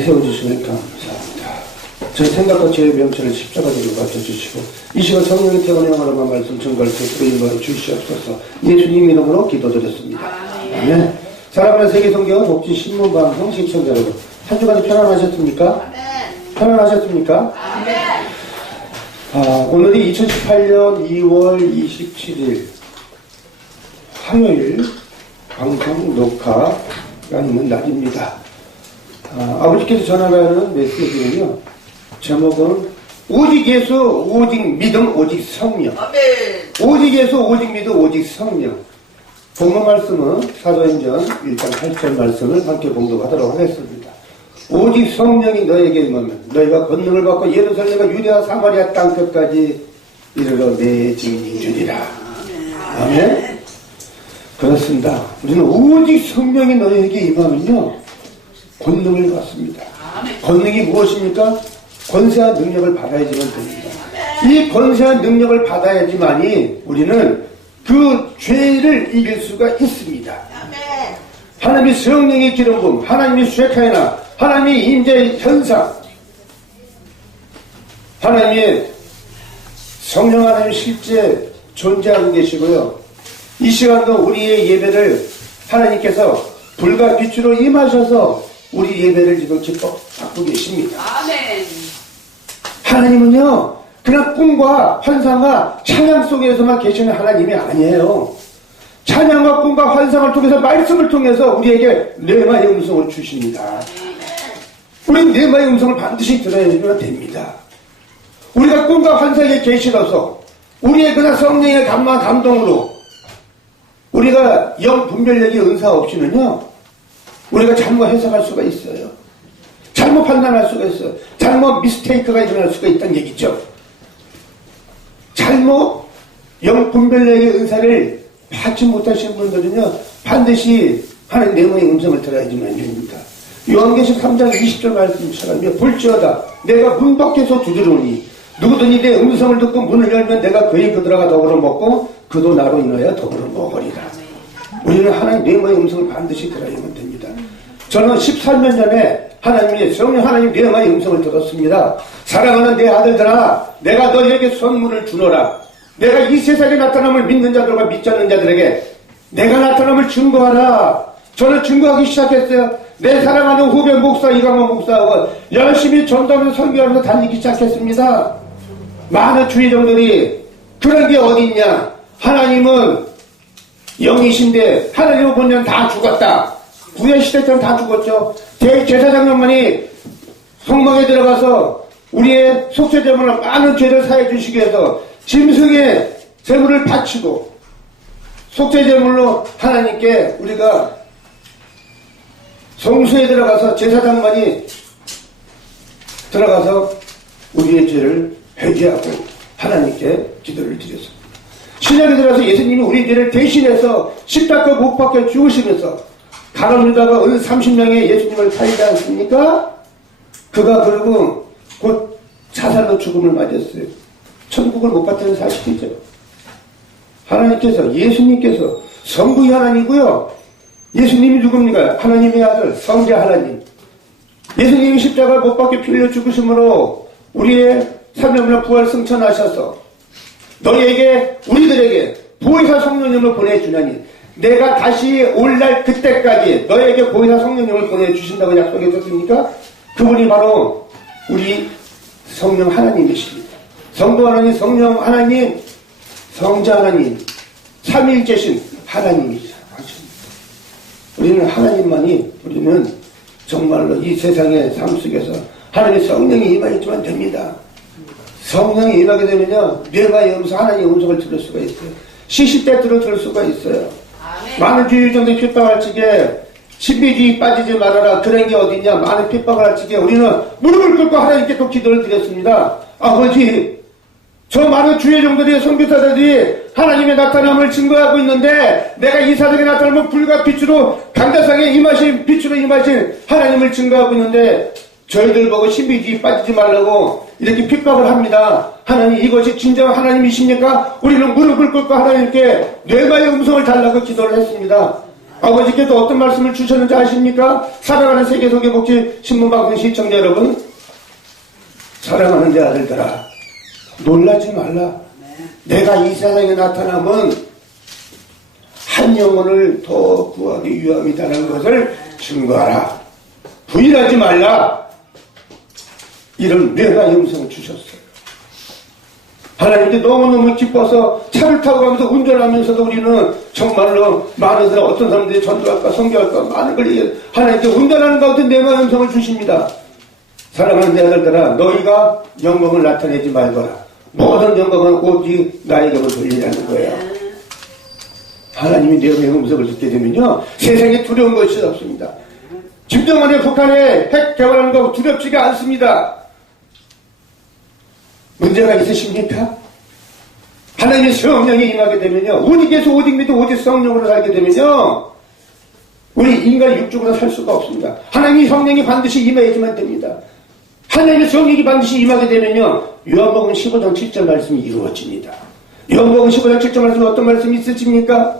내세워주시니 감사합니다. 저 생각과 죄의 명철을 십자가대로 맞춰주시고 이 시간 성령의 태원의 영화로만 말씀 증거를 듣고 인도해 주시옵소서. 예수님 이름으로 기도드렸습니다. 아멘. 사랑하는 세계성경 복지 신문방송 시청자 여러분, 한 주간이 편안하셨습니까? 편안하셨습니까? 오늘이 2018년 2월 27일 화요일 방송 녹화가 있는 날입니다. 아버지께서 전하라는 메시지는요, 제목은 오직 예수, 오직 믿음, 오직 성령. 오직 예수, 오직 믿음, 오직 성령. 본문 말씀은 사도행전 1장 8절 말씀을 함께 봉독하도록 하겠습니다. 오직 성령이 너에게 임하면 너희가 권능을 받고 예루살렘과 유대와 사마리아 땅끝까지 이르러 내 증인이 주리라. 아멘. 그렇습니다. 우리는 오직 성령이 너희에게 임하면요, 권능을 받습니다. 권능이 무엇입니까? 권세와 능력을 받아야지만 됩니다. 이 권세와 능력을 받아야지만이 우리는 그 죄를 이길 수가 있습니다. 하나님의 성령의 기름 부음, 하나님의 쉐카이나, 하나님의 임재의 현상, 하나님의 성령 하나님 실제 존재하고 계시고요. 이 시간도 우리의 예배를 하나님께서 불과 빛으로 임하셔서 우리 예배를 지금 기뻐 받고 계십니다. 아멘. 하나님은요, 그냥 꿈과 환상과 찬양 속에서만 계시는 하나님이 아니에요. 찬양과 꿈과 환상을 통해서, 말씀을 통해서 우리에게 뇌마의 음성을 주십니다. 우리는 뇌마의 음성을 반드시 들어야지만 됩니다. 우리가 꿈과 환상에 계시러서 우리의 그냥 성령의 감화 감동으로 우리가 영 분별력의 은사 없이는요, 우리가 잘못 해석할 수가 있어요. 잘못 판단할 수가 있어요. 잘못 미스테이크가 일어날 수가 있다는 얘기죠. 잘못 영 분별력의 은사를 받지 못하신 분들은요, 반드시 하나님 내모의 음성을 들어야지만 됩니다. 요한계시록 3장 20절 말씀처럼요, 볼지어다 내가 문 밖에서 두드리오니 누구든지 내 음성을 듣고 문을 열면 내가 그의 그들과 더불어 먹고 그도 나로 인하여 더불어 먹으리라. 우리는 하나님 내모의 음성을 반드시 들어야만 됩니다. 저는 13년 전에 하나님의 성령 하나님 내마의 음성을 들었습니다. 사랑하는 내 아들들아, 내가 너희에게 선물을 주노라. 내가 이 세상에 나타남을 믿는 자들과 믿지 않는 자들에게 내가 나타남을 증거하라. 저는 증거하기 시작했어요. 내 사랑하는 후배 목사 이강원 목사하고 열심히 전도하면서 설교하면서 다니기 시작했습니다. 많은 주의종들이 그런 게 어딨냐, 하나님은 영이신데 하나님을 보면 다 죽었다. 구약시대처럼 다 죽었죠. 대제사장님만이 성막에 들어가서 우리의 속죄제물로 많은 죄를 사해 주시기 위해서 짐승의 제물을 바치고 속죄제물로 하나님께 우리가 성소에 들어가서 제사장만이 들어가서 우리의 죄를 회개하고 하나님께 기도를 드렸습니다. 신약에 들어가서 예수님이 우리 죄를 대신해서 십자가 못 박혀 죽으시면서 가룟 유다가 어느 30명의 예수님을 살리지 않습니까? 그가 그리고 곧 자살로 죽음을 맞았어요. 천국을 못 갔다는 사실이죠. 하나님께서, 예수님께서 성부의 하나님이고요, 예수님이 누굽니까? 하나님의 아들 성자 하나님. 예수님이 십자가 못 박혀 피 흘려 죽으심으로 우리의 3년간 부활 승천하셔서 너희에게, 우리들에게 보혜사 성령님을 보내주나니 내가 다시 올 날 그때까지 너에게 보혜사 성령님을 보내주신다고 약속했었습니까? 그분이 바로 우리 성령 하나님이십니다. 성도 하나님, 성령 하나님, 성자 하나님, 삼위일체신 하나님이십니다. 우리는 하나님만이, 우리는 정말로 이 세상의 삶 속에서 하나님의 성령이 임하였지만 됩니다. 성령이 임하게 되면요, 뇌마의 음성, 하나님의 음성을 들을 수가 있어요. 시시때때로 들을 수가 있어요. 많은 주의종들이 핍박할 적에 신비주의 빠지지 말아라, 그런 게 어딨냐, 많은 핍박을 할 적에 우리는 무릎을 꿇고 하나님께 또 기도를 드렸습니다. 아버지, 저 많은 주의종들이, 선교사들이 하나님의 나타남을 증거하고 있는데 내가 이 사람에게 나타나면 불과 빛으로, 강다상에 임하신 빛으로 임하신 하나님을 증거하고 있는데 저희들 보고 신비주의 빠지지 말라고 이렇게 핍박을 합니다. 하나님, 이것이 진정 하나님이십니까? 우리는 무릎을 꿇고 하나님께 뇌마의 음성을 달라고 기도를 했습니다. 아버지께도 어떤 말씀을 주셨는지 아십니까? 사랑하는 세계성교복지 신문방송 시청자 여러분, 사랑하는 내 아들들아, 놀라지 말라. 내가 이 세상에 나타나면 한 영혼을 더 구하기 위함이다라는 것을 증거하라. 부인하지 말라. 이런 뇌가 영성을 주셨어요. 하나님께 너무너무 기뻐서 차를 타고 가면서 운전하면서도 우리는 정말로 많은 사람, 어떤 사람들이 전도할까 성교할까 많은 걸 하나님께 운전하는 가운데 뇌가 영성을 주십니다. 사랑하는 내 아들들아, 너희가 영광을 나타내지 말거라. 모든 영광은 오직 나에게만 돌리라는 거예요. 하나님이 내 음성을 듣게 되면요, 세상에 두려운 것이 없습니다. 집정만에 북한에 핵 개발하는 거 두렵지가 않습니다. 문제가 있으십니까? 하나님의 성령이 임하게 되면요, 오직 예수, 오직 믿고 오직 성령으로 살게 되면요, 우리 인간이 육적으로 살 수가 없습니다. 하나님의 성령이 반드시 임해야지만 됩니다. 하나님의 성령이 반드시 임하게 되면요, 요한복음 15장 7절 말씀이 이루어집니다. 요한복음 15장 7절 말씀에 어떤 말씀이 있으십니까?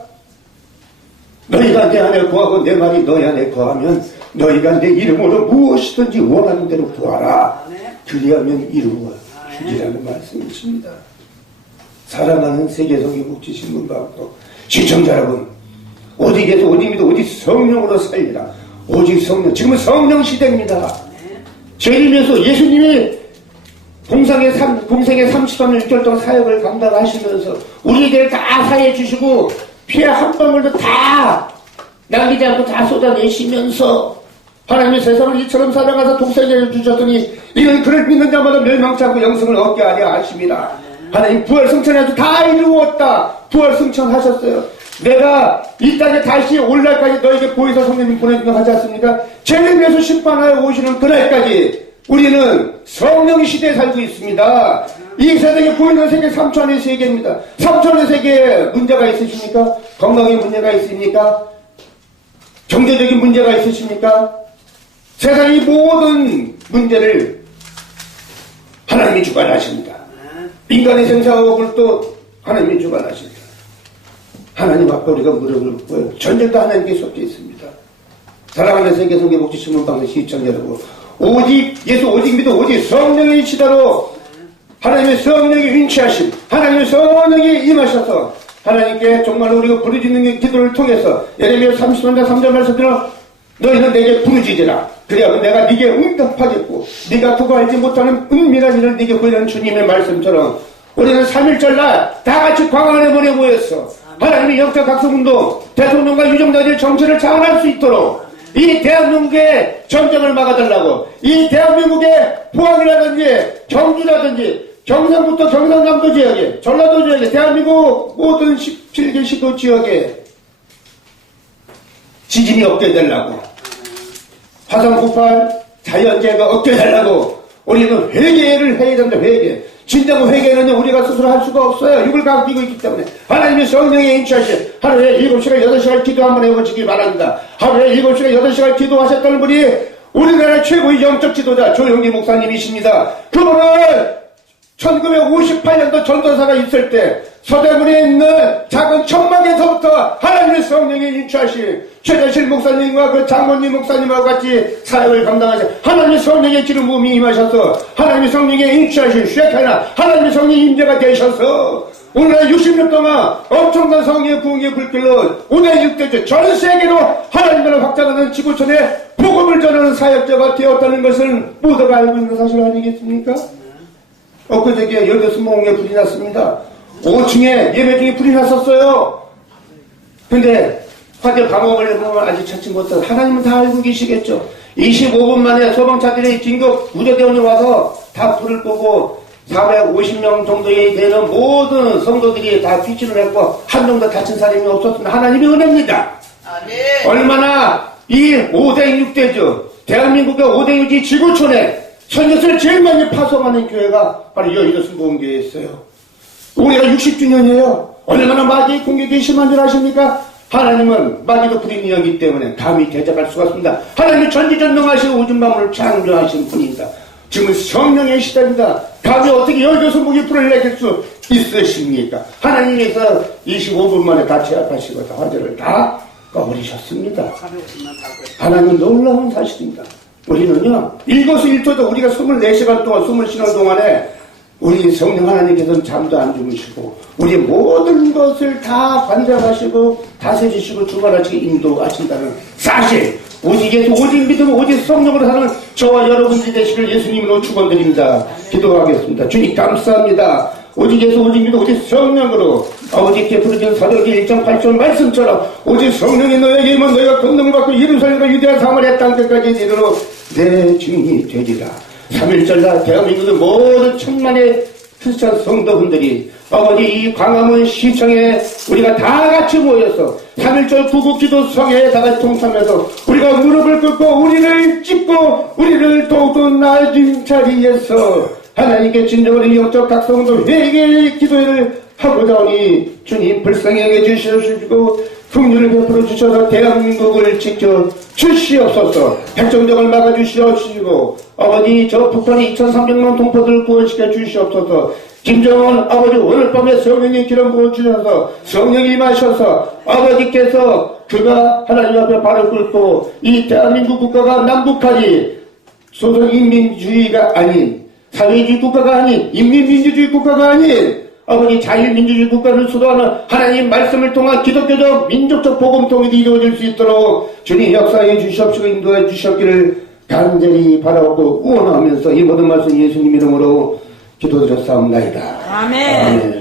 너희가 내 안에 거하고 내 말이 너희 안에 거하면 너희가 내 이름으로 무엇이든지 원하는 대로 구하라. 그리하면 이루어 주리라는 말씀이십니다. 사랑하는 세계성교복지 신문방송 시청자 여러분, 오직 예수, 오직 믿어, 오직 성령으로 살리라. 오직 성령, 지금은 성령 시대입니다. 죄인에서 예수님이 공생의 33년 6개월 동안 사역을 감당하시면서 우리에게 다 사해 주시고 피해 한 방울도 다 남기지 않고 다 쏟아내시면서 하나님의 세상을 이처럼 사랑하사 독생자를 주셨더니 이는 그를 믿는 자마다 멸망치 않고 영생을 얻게 하려 하십니다. 하나님 부활 승천해서 다 이루었다. 부활 승천하셨어요. 내가 이 땅에 다시 올 날까지 너에게 보이사 성령님 보내준다고 하지 않습니까? 죄를 위해서 심판하여 오시는 그날까지 우리는 성령 시대에 살고 있습니다. 이 세상에 보이는 세계 3천의 세계입니다. 3천의 세계에 문제가 있으십니까? 건강에 문제가 있습니까? 경제적인 문제가 있으십니까? 세상의 모든 문제를 하나님이 주관하십니다. 인간의 생사하고 또 하나님이 주관하십니다. 하나님 앞에 우리가 무릎을 꿇고요, 전쟁도 하나님께 쏟겨 있습니다. 사랑하는 세계성교복지 신문방송 시청자 여러분, 오직 예수, 오직 믿어, 오직 성령의 시다로 하나님의 성령이 윈치하심, 하나님의 성령이 임하셔서 하나님께 정말 우리가 부르짖는 기도를 통해서 예레미야 30장 3절 말씀대로 너희는 내게 부르짖으라. 그래야 내가 네게 응답하겠고 네가 그거 알지 못하는 은밀한 일을 네게 보이는 주님의 말씀처럼 우리는 3.1절 날 다 같이 광안에 보내 모였어. 하나님의 영적 각성운동, 대통령과 유정자들의 정체를 자원할 수 있도록 이 대한민국의 전쟁을 막아달라고, 이 대한민국의 포항이라든지 경주라든지 경상부터 경상남도 지역에, 전라도 지역에, 대한민국 모든 17개 시도 지역에 지진이 없게 해달라고, 화산 폭발, 자연재해가 없게 해달라고 우리는 회개를 해야 된다. 회개. 진정 회개는 우리가 스스로 할 수가 없어요. 육을 가지고 있기 때문에. 하나님의 성령에 인치하신 하루에 7시간 8시간 기도 한번 해보시기 바랍니다. 하루에 7시간 8시간 기도하셨다는 분이 우리나라 최고의 영적 지도자 조영기 목사님이십니다. 그분은 1958년도 전도사가 있을 때 서대문에 있는 작은 천막에서부터 하나님의 성령에 인치하신 최대실 목사님과 그 장모님 목사님하고 같이 사역을 감당하신 하나님의 성령의 기름 부음이 임하셔서 하나님의 성령에 인치하신 쉐카나 하나님의 성령의 임재가 되셔서 오늘날 60년 동안 엄청난 성령의 부흥의 불길로 5대 6대째 전 세계로 하나님을 확장하는 지구촌에 복음을 전하는 사역자가 되었다는 것을 모두가 알고 있는 사실 아니겠습니까? 엊그저께 열도스모공에 불이 났습니다. 5층에 예배 중에 불이 났었어요. 근데 화재 방어를 해보면 아직 찾지 못해서 하나님은 다 알고 계시겠죠. 25분 만에 소방차들이 긴급 구조대원이 와서 다 불을 끄고 450명 정도에 되는 모든 성도들이 다 귀신을 했고 한 명도 다친 사람이 없었습니다. 하나님의 은혜입니다. 얼마나 이 5대 6대죠. 대한민국의 5대 6이 지구촌에 선교사를 제일 많이 파송하는 교회가 바로 여의도 순복음교회였어요. 우리가 60주년이에요. 얼마나 마귀의 공격이 심한 줄 아십니까? 하나님은 마귀도 불인 이었기 때문에 감히 대적할 수가 없습니다. 하나님이 전지전능하시고 우주만물을 창조하신 분입니다. 지금 성령의 시대입니다. 감히 어떻게 여의도 순복음이 불을 내릴 수 있으십니까? 하나님께서 25분 만에 다 제압하시고 다 화재를 다 꺼버리셨습니다. 하나님 놀라운 사실입니다. 우리는요, 일거수일투도 우리가 24시간 동안, 20시간 동안에 우리 성령 하나님께서는 잠도 안 주무시고, 우리 모든 것을 다 관장하시고, 다스리시고, 주관하시고, 인도하신다는 사실, 오직 예수, 오직 믿음, 오직 성령으로 사는 저와 여러분들이 되시길 예수님으로 축원드립니다. 기도하겠습니다. 주님 감사합니다. 오직 예수, 오직 믿음, 오직 성령으로 아버지께 부르짖은 사도기 1.8절 말씀처럼 오직 성령이 너에게 임하면 너희가 권능을 받고 예루살렘과 유대와 사마리아 땅끝까지 이르러 내 증인이 되리라. 3.1절 대한민국의 모든 천만의 크리스찬 성도분들이 아버지 이 광화문 시청에 우리가 다 같이 모여서 3.1절 구국기도 성회에 다 같이 동참해서 우리가 무릎을 꿇고 우리를 찢고 우리를 더욱더 낮은 자리에서 하나님께 진정으로 영적 각성도 회개의 기도를 하고자 하니 주님 불쌍히 여겨 주시옵시고 풍류를 베풀어 주셔서 대한민국을 지켜 주시옵소서. 백정적을 막아 주시옵시고 아버지 저 북한의 2,300만 동포들을 구원시켜 주시옵소서. 김정은 아버지 오늘 밤에 성령의 기름 부어 주셔서 성령이 임하셔서 아버지께서 그가 하나님 앞에 발을 꿇고 이 대한민국 국가가 남북한이 소속인민주의가 아닌 사회주의 국가가 아닌 인민민주주의 국가가 아닌 아버지 자유민주주의 국가를 수도하는 하나님 말씀을 통한 기독교적 민족적 복음통일이 이루어질 수 있도록 주님 역사해 주시옵시고 인도해 주시옵기를 간절히 바라고 응원하면서 이 모든 말씀 예수님 이름으로 기도드렸사옵나이다. 아멘. 아멘.